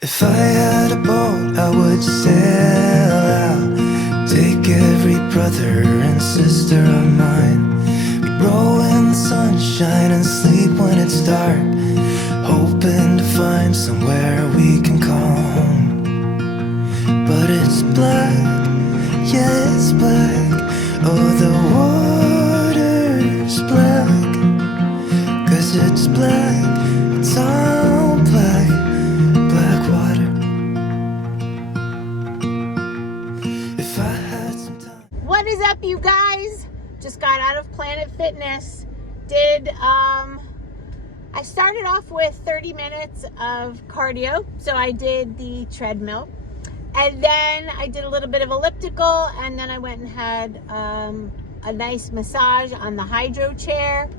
If I had a boat, I would sail out, take every brother and sister of mine. We'd roll in the sunshine and sleep when it's dark, hoping to find somewhere we can call home. But it's black, yeah, it's black. Oh, the water's black, 'cause it's black, it's all black, black water. If I had some time. What is up, you guys? Just got out of Planet Fitness. I started off with 30 minutes of cardio. So I did the treadmill, and then I did a little bit of elliptical, and then I went and had a nice massage on the hydro chair,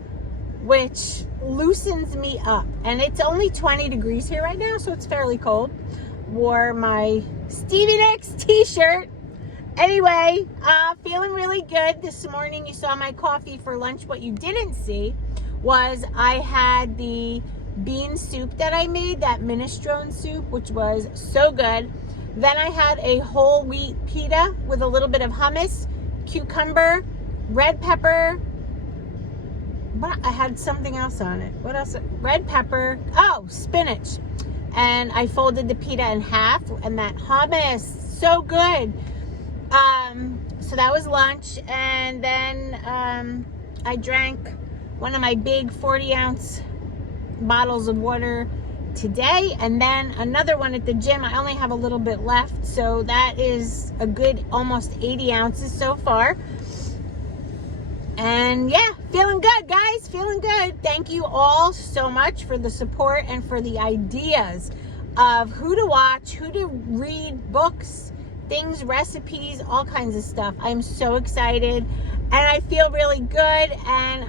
which loosens me up. And it's only 20 degrees here right now, so it's fairly cold. Wore my Stevie Nicks t-shirt. Anyway, feeling really good this morning. You saw my coffee for lunch. What you didn't see was I had the bean soup that I made, that minestrone soup, which was so good. Then I had a whole wheat pita with a little bit of hummus, cucumber, red pepper. But I had something else on it. What else? Red pepper. Oh, spinach. And I folded the pita in half, and that hummus, so good. So that was lunch, and then I drank one of my big 40-ounce bottles of water today, and then another one at the gym. I only have a little bit left, so that is a good almost 80 ounces so far. And yeah, feeling good, guys, feeling good. Thank you all so much for the support and for the ideas of who to watch, who to read, books, things, recipes, all kinds of stuff. I'm so excited, and I feel really good, and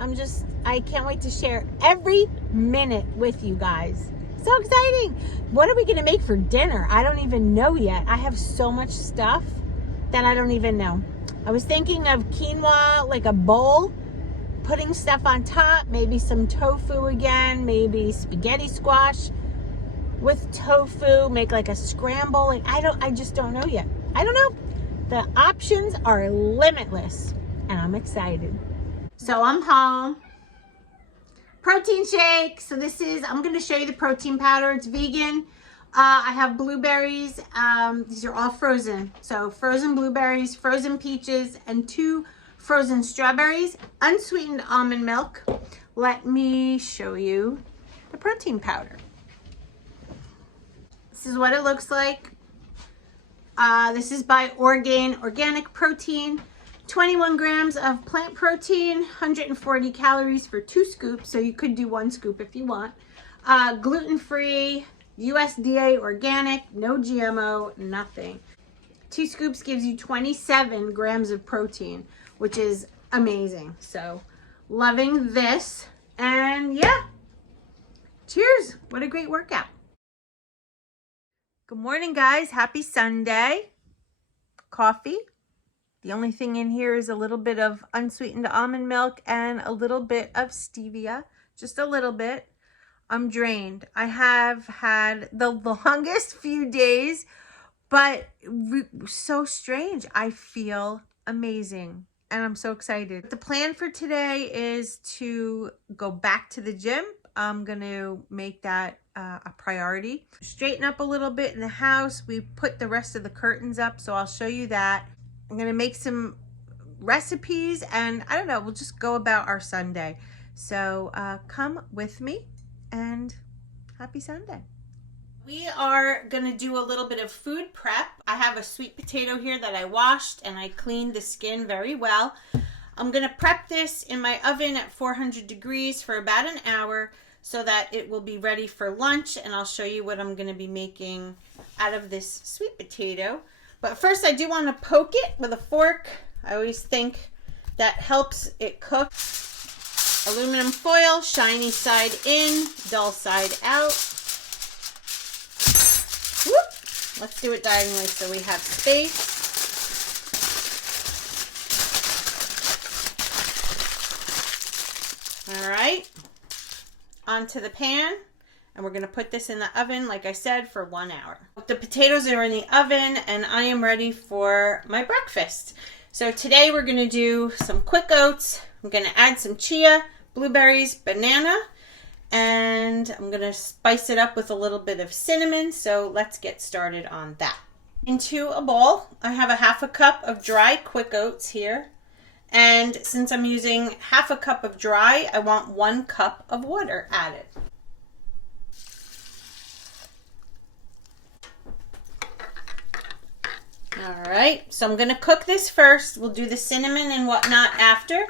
I can't wait to share every minute with you guys. So exciting. What are we gonna make for dinner? I don't even know yet. I have so much stuff that I don't even know. I was thinking of quinoa, like a bowl, putting stuff on top, maybe some tofu again, maybe spaghetti squash with tofu, make like a scramble. Like I just don't know yet. I don't know. The options are limitless, and I'm excited. So I'm home. Protein shake. So I'm going to show you the protein powder. It's vegan. I have blueberries. These are all frozen. So frozen blueberries, frozen peaches, and 2 frozen strawberries, unsweetened almond milk. Let me show you the protein powder. This is what it looks like. This is by Organic Protein. 21 grams of plant protein, 140 calories for 2 scoops. So you could do 1 scoop if you want. Gluten-free, USDA organic, no GMO, nothing. 2 scoops gives you 27 grams of protein, which is amazing. So loving this. And yeah, cheers. What a great workout. Good morning, guys. Happy Sunday. Coffee. The only thing in here is a little bit of unsweetened almond milk and a little bit of stevia. Just a little bit. I'm drained. I have had the longest few days, but so strange. I feel amazing, and I'm so excited. The plan for today is to go back to the gym. I'm going to make that a priority. Straighten up a little bit in the house. We put the rest of the curtains up, so I'll show you that. I'm going to make some recipes, and I don't know, we'll just go about our Sunday. So come with me, and happy Sunday. We are going to do a little bit of food prep. I have a sweet potato here that I washed, and I cleaned the skin very well. I'm going to prep this in my oven at 400 degrees for about an hour so that it will be ready for lunch, and I'll show you what I'm going to be making out of this sweet potato. But first, I do want to poke it with a fork. I always think that helps it cook. Aluminum foil, shiny side in, dull side out. Whoop. Let's do it diagonally so we have space. All right, onto the pan. And we're going to put this in the oven, like I said, for 1 hour. The potatoes are in the oven and I am ready for my breakfast. So today we're going to do some quick oats. I'm going to add some chia, blueberries, banana, and I'm going to spice it up with a little bit of cinnamon. So let's get started on that. Into a bowl, I have a half a cup of dry quick oats here. And since I'm using half a cup of dry, I want 1 cup of water added. All right, so I'm gonna cook this first. We'll do the cinnamon and whatnot after.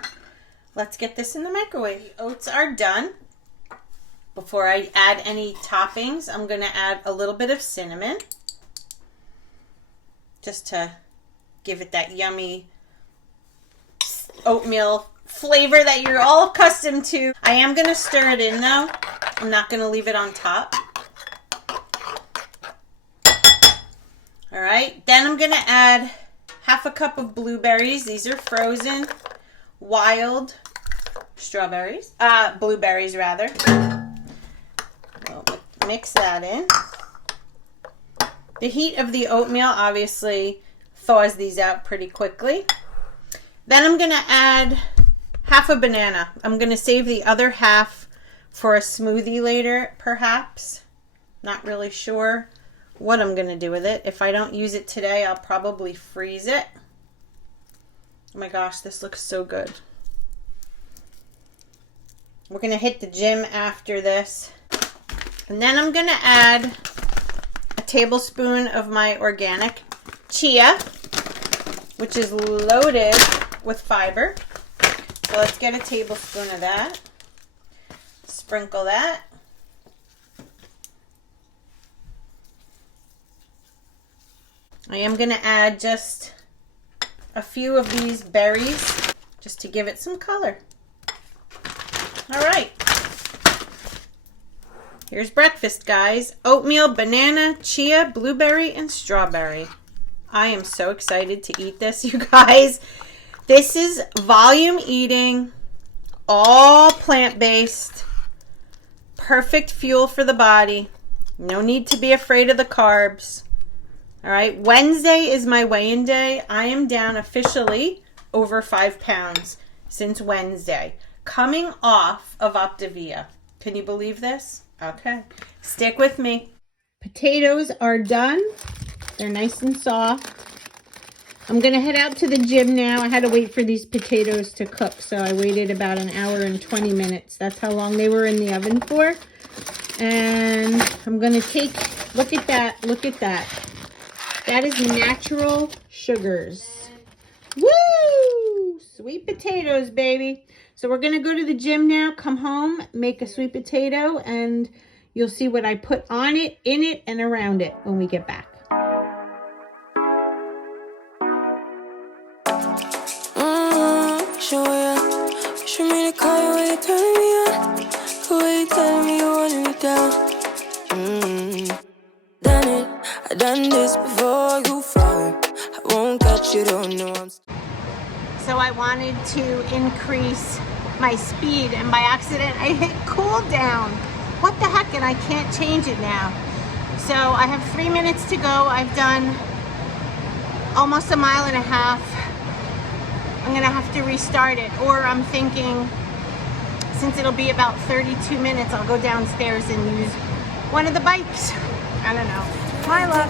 Let's get this in the microwave. The oats are done. Before I add any toppings, I'm gonna add a little bit of cinnamon, just to give it that yummy oatmeal flavor that you're all accustomed to. I am gonna stir it in though. I'm not gonna leave it on top. All right, then I'm gonna add half a cup of blueberries. These are frozen, wild strawberries, blueberries rather. We'll mix that in. The heat of the oatmeal obviously thaws these out pretty quickly. Then I'm gonna add half a banana. I'm gonna save the other half for a smoothie later, perhaps. Not really sure what I'm gonna do with it. If I don't use it today, I'll probably freeze it. Oh my gosh, this looks so good. We're gonna hit the gym after this. And then I'm gonna add a tablespoon of my organic chia, which is loaded with fiber. So let's get a tablespoon of that. Sprinkle that. I am going to add just a few of these berries just to give it some color. All right. Here's breakfast, guys. Oatmeal, banana, chia, blueberry, and strawberry. I am so excited to eat this, you guys. This is volume eating, all plant-based, perfect fuel for the body. No need to be afraid of the carbs. All right, Wednesday is my weigh-in day. I am down officially over 5 pounds since Wednesday, coming off of Optavia. Can you believe this? Okay, stick with me. Potatoes are done. They're nice and soft. I'm gonna head out to the gym now. I had to wait for these potatoes to cook, so I waited about 1 hour and 20 minutes. That's how long they were in the oven for. And I'm gonna take, look at that, look at that. That is natural sugars. Woo! Sweet potatoes, baby. So we're going to go to the gym now, come home, make a sweet potato, and you'll see what I put on it, in it, and around it when we get back. Show ya. Show me the car when you turn me on. The way you tell me you want me down. Done it. I done this before you fall. I won't catch you, don't know I'm So I wanted to increase my speed, and by accident I hit cool down. What the heck, and I can't change it now. So I have 3 minutes to go. I've done almost 1.5 miles. I'm gonna have to restart it, or I'm thinking, since it'll be about 32 minutes, I'll go downstairs and use one of the bikes. I don't know. My luck.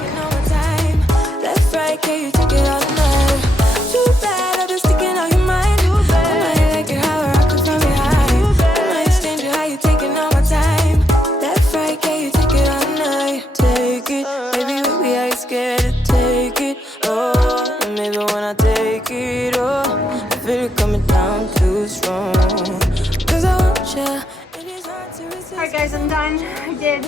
left, right, can you take it all night? Too bad, I've been sticking on your mind. I might like it how I rock it from behind. I might exchange it how you taking all my time. Left, right, can you take it all night? Take it, baby, with me, I ain't scared to take it. Oh, and maybe when I take it, oh, I feel it coming down too strong. Cause I want ya. Alright guys, I'm done. I did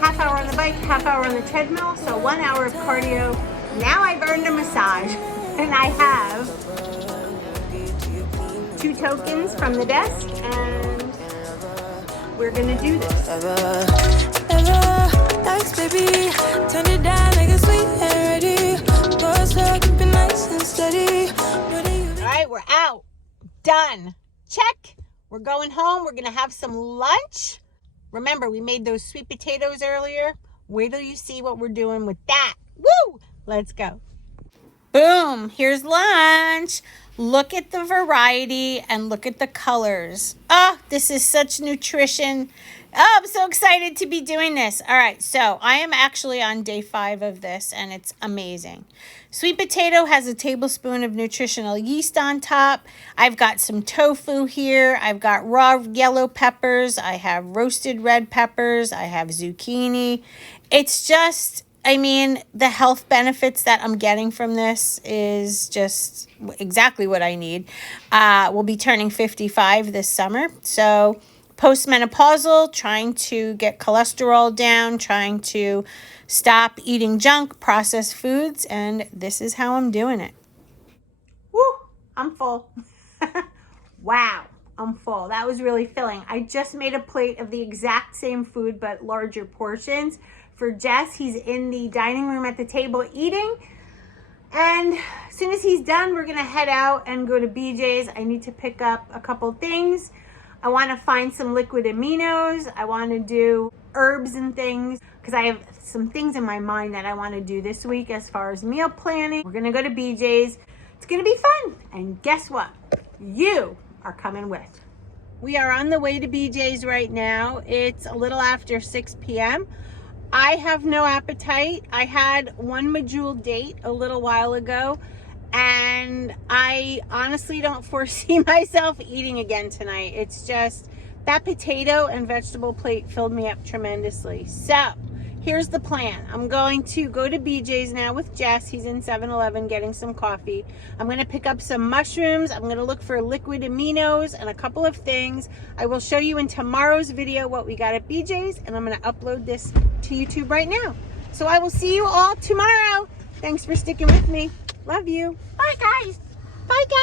half hour on the bike, half hour on the treadmill, so 1 hour of cardio. Now I've earned a massage, and I have 2 tokens from the desk, and we're gonna do this. Thanks, baby. Turn it down like a sweet and ready. Go slow, keep it nice and steady. Alright, we're out. Done. Check. We're going home. We're gonna have some lunch. Remember, we made those sweet potatoes earlier. Wait till you see what we're doing with that. Woo! Let's go. Boom, here's lunch. Look at the variety and look at the colors. Oh, this is such nutrition. Oh, I'm so excited to be doing this. All right, so I am actually on day 5 of this, and it's amazing. Sweet potato has a tablespoon of nutritional yeast on top. I've got some tofu here. I've got raw yellow peppers. I have roasted red peppers. I have zucchini. It's just, I mean, the health benefits that I'm getting from this is just exactly what I need. We'll be turning 55 this summer. So postmenopausal, trying to get cholesterol down, trying to stop eating junk, processed foods, and this is how I'm doing it. Woo, I'm full. Wow, I'm full. That was really filling. I just made a plate of the exact same food, but larger portions. For Jess, he's in the dining room at the table eating. And as soon as he's done, we're gonna head out and go to BJ's. I need to pick up a couple things. I wanna find some liquid aminos. I wanna do herbs and things because I have some things in my mind that I wanna do this week as far as meal planning. We're gonna go to BJ's. It's gonna be fun. And guess what? You are coming with. We are on the way to BJ's right now. It's a little after 6 p.m. I have no appetite. I had one Medjool date a little while ago, and I honestly don't foresee myself eating again tonight. It's just that potato and vegetable plate filled me up tremendously. So here's the plan. I'm going to go to BJ's now with Jess. He's in 7-Eleven getting some coffee. I'm going to pick up some mushrooms. I'm going to look for liquid aminos and a couple of things. I will show you in tomorrow's video what we got at BJ's, and I'm going to upload this to YouTube right now. So I will see you all tomorrow. Thanks for sticking with me. Love you. Bye, guys. Bye, guys.